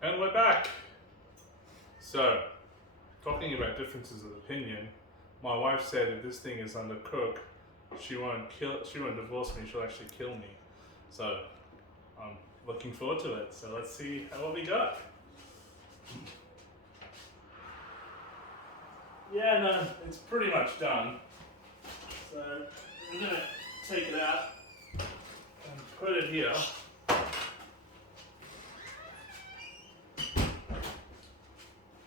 And we're back. So, talking about differences of opinion, my wife said if this thing is undercooked, she won't divorce me, she'll actually kill me. So, I'm looking forward to it. So let's see what we got. Yeah, no, it's pretty much done. So, I'm gonna take it out and put it here.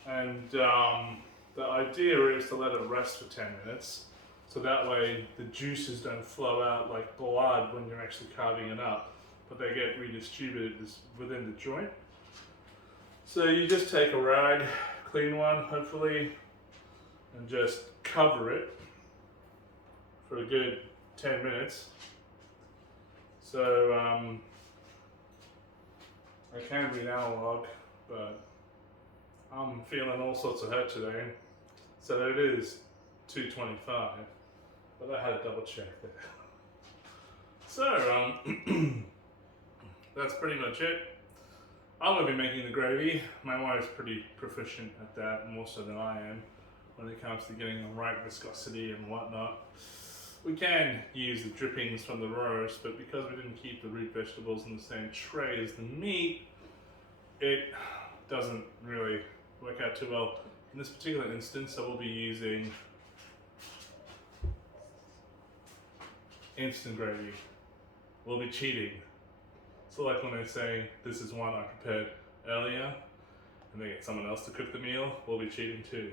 And the idea is to let it rest for 10 minutes, so that way the juices don't flow out like blood when you're actually carving it up, but they get redistributed within the joint. So you just take a rag, clean one hopefully, and just cover it for a good 10 minutes. So I can be analog, but I'm feeling all sorts of hurt today. So it is 2:25, but I had a double check there. So that's pretty much it. I'm gonna be making the gravy. My wife's pretty proficient at that, more so than I am, when it comes to getting the right viscosity and whatnot. We can use the drippings from the roast, but because we didn't keep the root vegetables in the same tray as the meat, it doesn't really work out too well. In this particular instance, I will be using instant gravy. We'll be cheating. So like when they say, this is one I prepared earlier, and they get someone else to cook the meal, we'll be cheating too.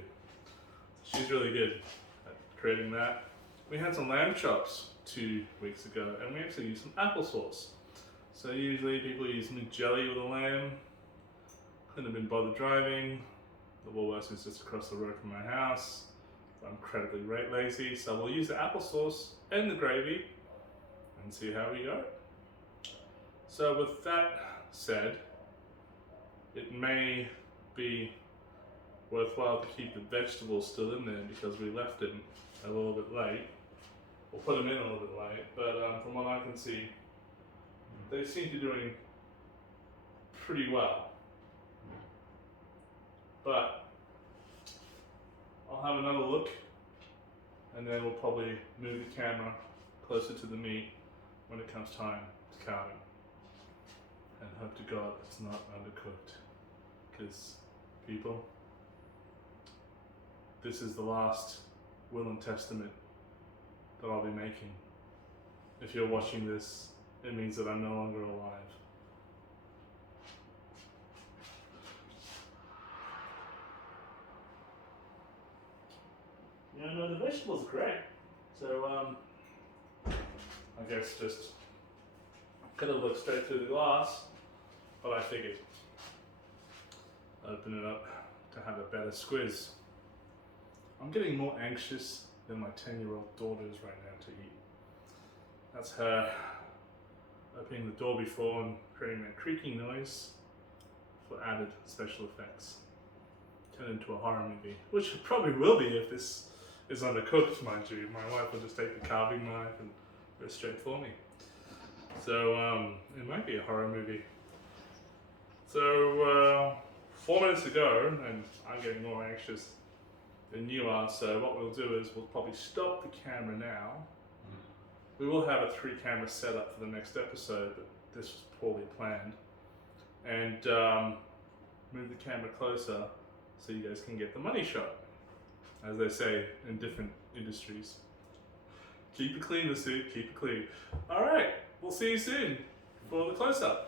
She's really good at creating that. We had some lamb chops 2 weeks ago, and we actually used some applesauce. So usually people use mint jelly with the lamb. Couldn't have been bothered driving. The Woolworths is just across the road from my house. I'm incredibly lazy, so we'll use the applesauce and the gravy and see how we go. So with that said, it may be worthwhile to keep the vegetables still in there because we left them a little bit late. We'll put them in a little bit late, but from what I can see, they seem to be doing pretty well. But I'll have another look, and then we'll probably move the camera closer to the meat when it comes time to carving. And hope to God it's not undercooked, because people, this is the last will and testament that I'll be making. If you're watching this, it means that I'm no longer alive. Yeah, no, the vegetables are great. So, I guess just could have looked straight through the glass, but I figured open it up to have a better squeeze. I'm getting more anxious than my 10-year-old daughter is right now to eat. That's her opening the door before and creating that creaking noise for added special effects. Turned into a horror movie, which it probably will be if this is undercooked, mind you. My wife will just take the carving knife and go straight for me. So it might be a horror movie. So 4 minutes to go, and I'm getting more anxious than you are. So what we'll do is we'll probably stop the camera now. We will have a 3-camera setup for the next episode, but this was poorly planned. And move the camera closer so you guys can get the money shot, as they say in different industries. Keep it clean, the suit, keep it clean. All right, we'll see you soon for the close-up.